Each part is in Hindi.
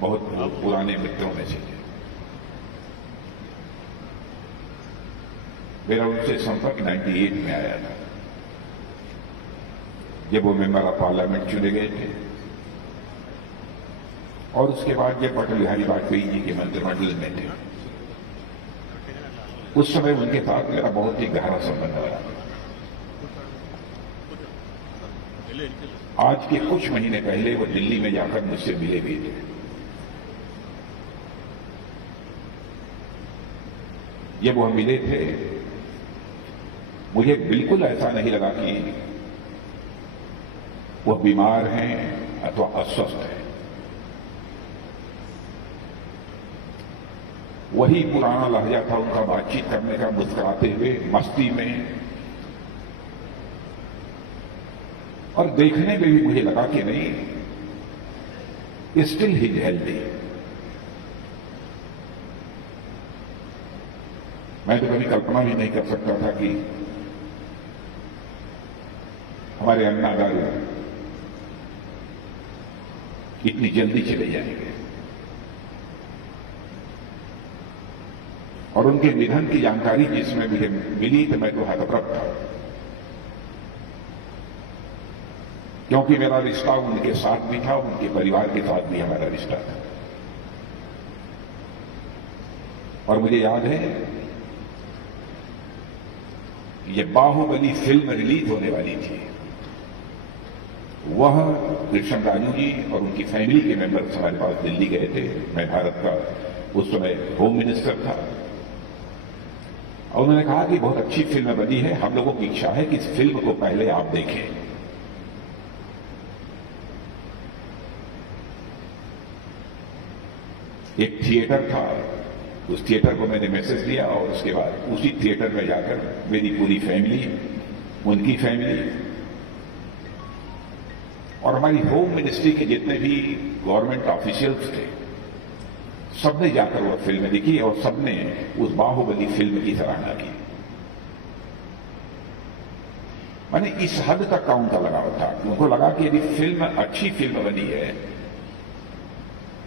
बहुत पुराने मित्रों में से थे। मेरा उनसे संपर्क 98 में आया था, जब वो मेंबर ऑफ पार्लियामेंट चुने गए थे, और उसके बाद जब अटल बिहारी वाजपेयी जी के मंत्रिमंडल में थे, उस समय उनके साथ मेरा बहुत ही गहरा संबंध रहा। आज के कुछ महीने पहले वो दिल्ली में जाकर मुझसे मिले भी थे। जब वो मिले थे, मुझे बिल्कुल ऐसा नहीं लगा कि वो बीमार हैं अथवा अस्वस्थ हैं। वही पुराना लहजा था उनका बातचीत करने का, मुस्कुराते हुए, मस्ती में, और देखने में भी मुझे लगा कि नहीं, स्टिल ही हेल्दी। मैं तो कभी कल्पना भी नहीं कर सकता था कि हमारे अन्ना दारू इतनी जल्दी चले जाएंगे। और उनके निधन की जानकारी जिसमें मुझे मिली तो मैं तो हतप्रभ था, क्योंकि मेरा रिश्ता उनके साथ भी था, उनके परिवार के साथ भी हमारा रिश्ता था। और मुझे याद है, ये बाहुबली फिल्म रिलीज होने वाली थी। वह कृष्ण राजू जी और उनकी फैमिली के मेंबर्स हमारे पास दिल्ली गए थे। मैं भारत का उस समय होम मिनिस्टर था, और उन्होंने कहा कि बहुत अच्छी फिल्म बनी है, हम लोगों की इच्छा है कि इस फिल्म को पहले आप देखें। एक थिएटर था, उस थिएटर को मैंने मैसेज दिया, और उसके बाद उसी थिएटर में जाकर मेरी पूरी फैमिली, उनकी फैमिली और हमारी होम मिनिस्ट्री के जितने भी गवर्नमेंट ऑफिशियल्स थे, सबने जाकर वह फिल्म देखी और सबने उस बाहुबली फिल्म की सराहना की। मैंने इस हद तक का उनका लगाव था, उनको लगा कि यदि फिल्म अच्छी फिल्म बनी है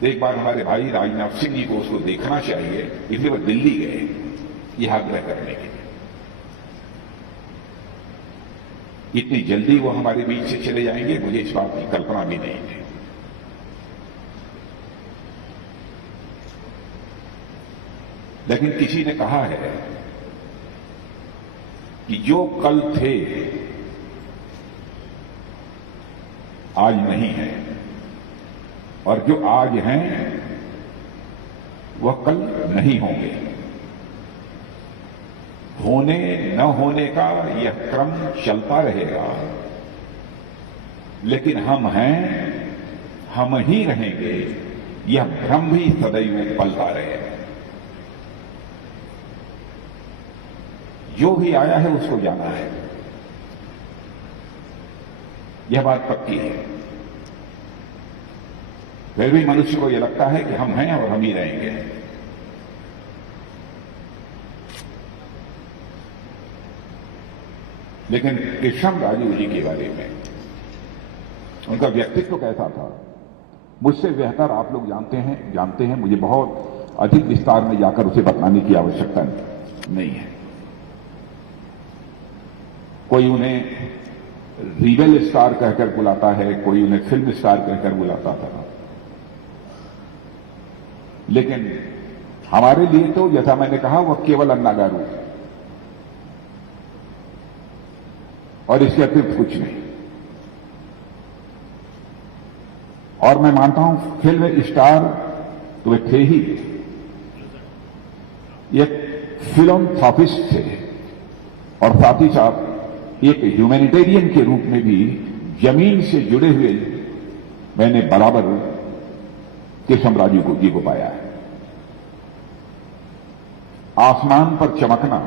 तो एक बार हमारे भाई राजनाथ सिंह जी को उसको देखना चाहिए, इसलिए वो दिल्ली गए यह आग्रह करने के लिए। इतनी जल्दी वो हमारे बीच से चले जाएंगे, मुझे इस बात की कल्पना भी नहीं थी। लेकिन किसी ने कहा है कि जो कल थे आज नहीं है, और जो आज हैं वह कल नहीं होंगे। होने न होने का यह क्रम चलता रहेगा, लेकिन हम हैं, हम ही रहेंगे, यह भ्रम भी सदैव पलता रहेगा। जो भी आया है उसको जाना है, यह बात पक्की है। फिर भी मनुष्य को यह लगता है कि हम हैं और हम ही रहेंगे। लेकिन कृष्ण राजू जी के बारे में, उनका व्यक्तित्व कैसा था, मुझसे बेहतर आप लोग जानते हैं। मुझे बहुत अधिक विस्तार में जाकर उसे बताने की आवश्यकता नहीं है। कोई उन्हें रीबेल स्टार कहकर बुलाता है, कोई उन्हें फिल्म स्टार कहकर बुलाता था, लेकिन हमारे लिए तो जैसा मैंने कहा वह केवल अन्ना गारू है, और इसके अतिरिक्त कुछ नहीं। और मैं मानता हूं फिल्म स्टार तो वे थे ही, एक फिलॉन्थ्रोपिस्ट थे, और साथ ही साथ एक ह्यूमैनिटेरियन के रूप में भी जमीन से जुड़े हुए मैंने बराबर कृष्ण राजू जी को पाया है। आसमान पर चमकना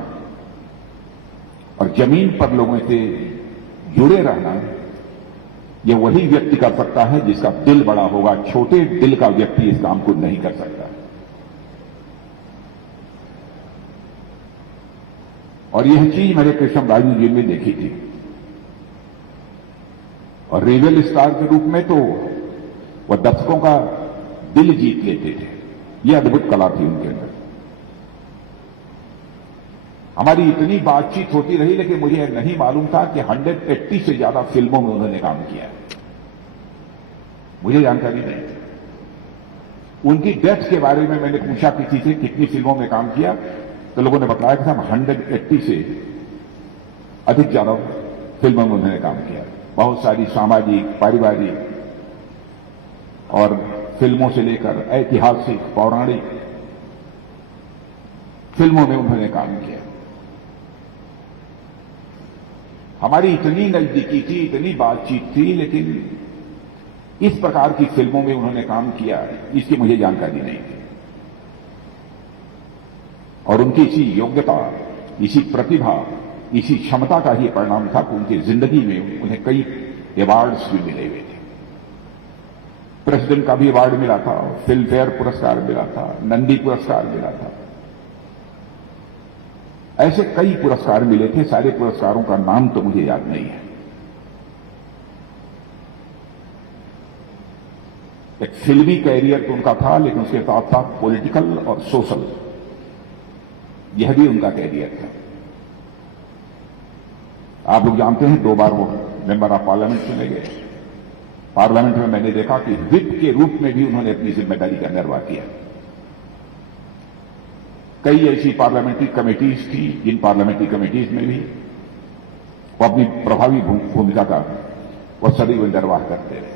और जमीन पर लोगों से जुड़े रहना, यह वही व्यक्ति कर सकता है जिसका दिल बड़ा होगा। छोटे दिल का व्यक्ति इस काम को नहीं कर सकता। और यह चीज मैंने कृष्ण राजू जी में देखी थी। और रीबेल स्टार के रूप में तो वह दर्शकों का दिल जीत लेते थे। यह अद्भुत कला थी उनके अंदर। हमारी इतनी बातचीत होती रही, लेकिन मुझे यह नहीं मालूम था कि 180 से ज्यादा फिल्मों में उन्होंने काम किया है। मुझे जानकारी नहीं थी। उनकी डेथ के बारे में मैंने पूछा किसी से कितनी फिल्मों में काम किया, तो लोगों ने बताया कि साहब 180 से अधिक ज्यादा फिल्मों में उन्होंने काम किया। बहुत सारी सामाजिक, पारिवारिक और फिल्मों से लेकर ऐतिहासिक, पौराणिक फिल्मों में उन्होंने काम किया। हमारी इतनी नजदीकी थी, इतनी बातचीत थी, लेकिन इस प्रकार की फिल्मों में उन्होंने काम किया इसकी मुझे जानकारी नहीं थी। और उनकी इसी योग्यता, इसी प्रतिभा, इसी क्षमता का ही परिणाम था कि उनकी जिंदगी में उन्हें कई अवार्ड्स भी मिले हुए थे। प्रेसिडेंट का भी अवार्ड मिला था, फिल्म फेयर पुरस्कार मिला था, नंदी पुरस्कार मिला था। ऐसे कई पुरस्कार मिले थे। सारे पुरस्कारों का नाम तो मुझे याद नहीं है। एक फिल्मी कैरियर तो उनका था, लेकिन उसके साथ साथ पॉलिटिकल और सोशल, यह भी उनका कैरियर था। आप लोग जानते हैं 2 बार वो मेंबर ऑफ पार्लियामेंट चुने गए। पार्लियामेंट में मैंने देखा कि व्हिप के रूप में भी उन्होंने अपनी जिम्मेदारी का निर्वाह किया। कई ऐसी पार्लियामेंट्री कमेटीज थी, जिन पार्लियामेंट्री कमेटीज में भी वो अपनी प्रभावी भूमिका का वो सदैव निर्वाह करते रहे।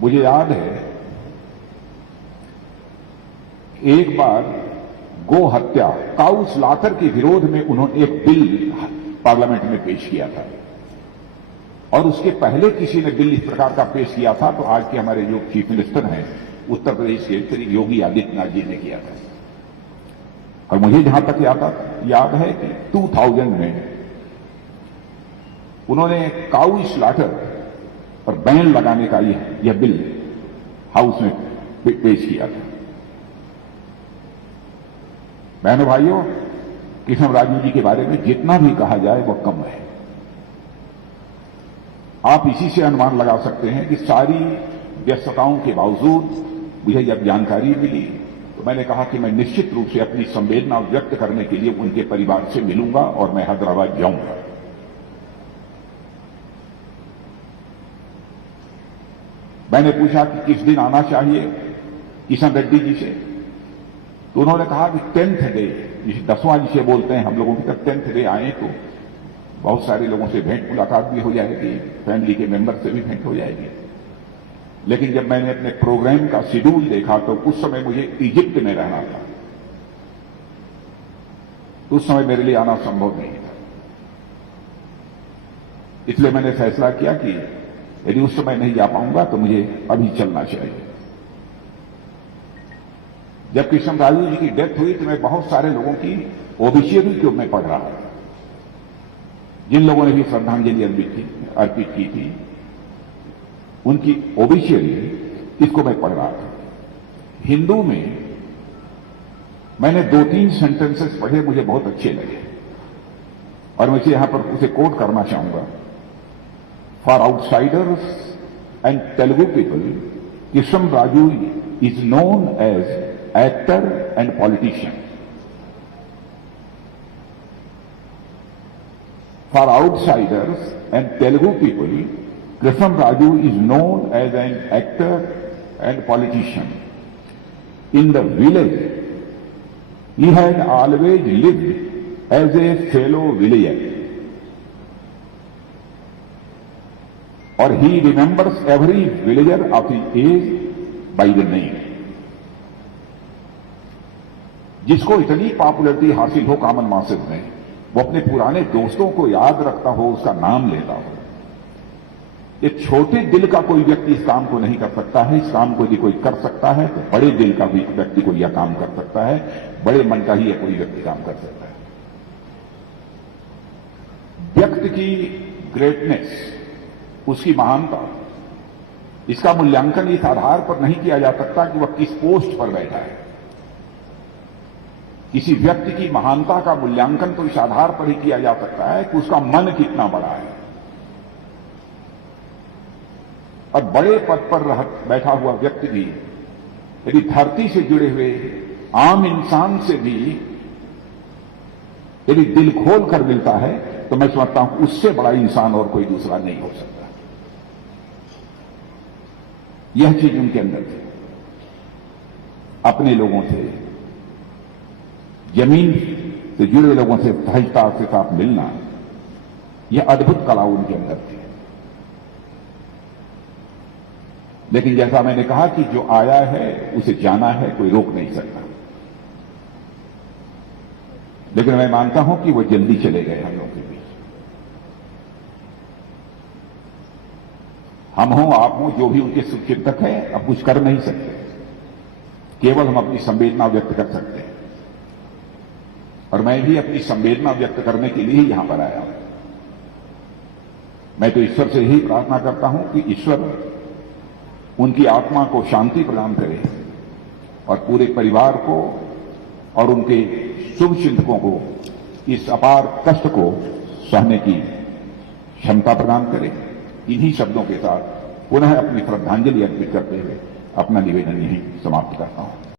मुझे याद है एक बार गो हत्या, काउ स्लॉटर के विरोध में उन्होंने एक बिल पार्लियामेंट में पेश किया था, और उसके पहले किसी ने बिल इस प्रकार का पेश किया था तो आज के हमारे जो चीफ मिनिस्टर हैं उत्तर प्रदेश के श्री योगी आदित्यनाथ जी ने किया था। और मुझे जहां तक याद है कि 2000 में उन्होंने काउ स्लॉटर पर बैन लगाने का यह बिल हाउस में पेश किया था। बहनों भाइयों, कृष्ण राजू जी के बारे में जितना भी कहा जाए वह कम है। आप इसी से अनुमान लगा सकते हैं कि सारी व्यस्तताओं के बावजूद मुझे जब जानकारी मिली तो मैंने कहा कि मैं निश्चित रूप से अपनी संवेदना व्यक्त करने के लिए उनके परिवार से मिलूंगा और मैं हैदराबाद जाऊंगा। मैंने पूछा कि किस दिन आना चाहिए किशन रेड्डी जी से, तो उन्होंने कहा कि 10th डे, 10वां जिसे बोलते हैं हम लोगों की तरफ, 10th डे आए तो बहुत सारे लोगों से भेंट मुलाकात भी हो जाएगी, फैमिली के मेंबर से भी भेंट हो जाएगी। लेकिन जब मैंने अपने प्रोग्राम का शेड्यूल देखा तो उस समय मुझे इजिप्ट में रहना था, तो उस समय मेरे लिए आना संभव नहीं था। इसलिए मैंने फैसला किया कि यदि उस समय नहीं जा पाऊंगा तो मुझे अभी चलना चाहिए। जब कृष्ण राजू जी की डेथ हुई तो मैं बहुत सारे लोगों की ओबिशियरी को मैं पढ़ रहा था, जिन लोगों ने भी श्रद्धांजलि अर्पित की थी उनकी ओबिशियरी इसको मैं पढ़ रहा था। हिंदू में मैंने 2-3 सेंटेंसेस पढ़े, मुझे बहुत अच्छे लगे और मैं यहां पर उसे कोट करना चाहूंगा। For outsiders and Telugu people, Krishna Raju is known as actor and politician. For outsiders and Telugu people, Krishan Raju is known as an actor and politician. In the village, he had always lived as a fellow villager. Or he remembers every villager of his age by the name. जिसको इतनी पॉपुलरिटी हासिल हो कॉमन मासेस में, वो अपने पुराने दोस्तों को याद रखता हो, उसका नाम लेता हो। एक छोटे दिल का कोई व्यक्ति इस काम को नहीं कर सकता है। इस काम को यदि कोई कर सकता है तो बड़े दिल का भी व्यक्ति कोई यह काम कर सकता है, बड़े मन का ही कोई व्यक्ति काम कर सकता है। व्यक्ति की ग्रेटनेस, उसकी महानता, इसका मूल्यांकन इस आधार पर नहीं किया जा सकता कि वह किस पोस्ट पर बैठा है। किसी व्यक्ति की महानता का मूल्यांकन तो इस आधार पर ही किया जा सकता है कि उसका मन कितना बड़ा है। और बड़े पद पर बैठा हुआ व्यक्ति भी यदि धरती से जुड़े हुए आम इंसान से भी यदि दिल खोल कर मिलता है तो मैं समझता हूं उससे बड़ा इंसान और कोई दूसरा नहीं हो सकता। यह चीज उनके अंदर थी। अपने लोगों से, जमीन से जुड़े लोगों से सहजता के साथ मिलना, यह अद्भुत कला उनके अंदर थी। लेकिन जैसा मैंने कहा कि जो आया है उसे जाना है, कोई रोक नहीं सकता। लेकिन मैं मानता हूं कि वो जल्दी चले गए हम लोगों के बीच। हम हों, आप हों, जो भी उनके शुभचिंतक हैं, अब कुछ कर नहीं सकते। केवल हम अपनी संवेदना व्यक्त कर सकते हैं। और मैं भी अपनी संवेदना व्यक्त करने के लिए ही यहां पर आया हूं। मैं तो ईश्वर से ही प्रार्थना करता हूं कि ईश्वर उनकी आत्मा को शांति प्रदान करे और पूरे परिवार को और उनके शुभचिंतकों को इस अपार कष्ट को सहने की क्षमता प्रदान करे। इन्हीं शब्दों के साथ पुनः अपनी श्रद्धांजलि अर्पित करते हुए अपना निवेदन यहीं समाप्त करता हूं।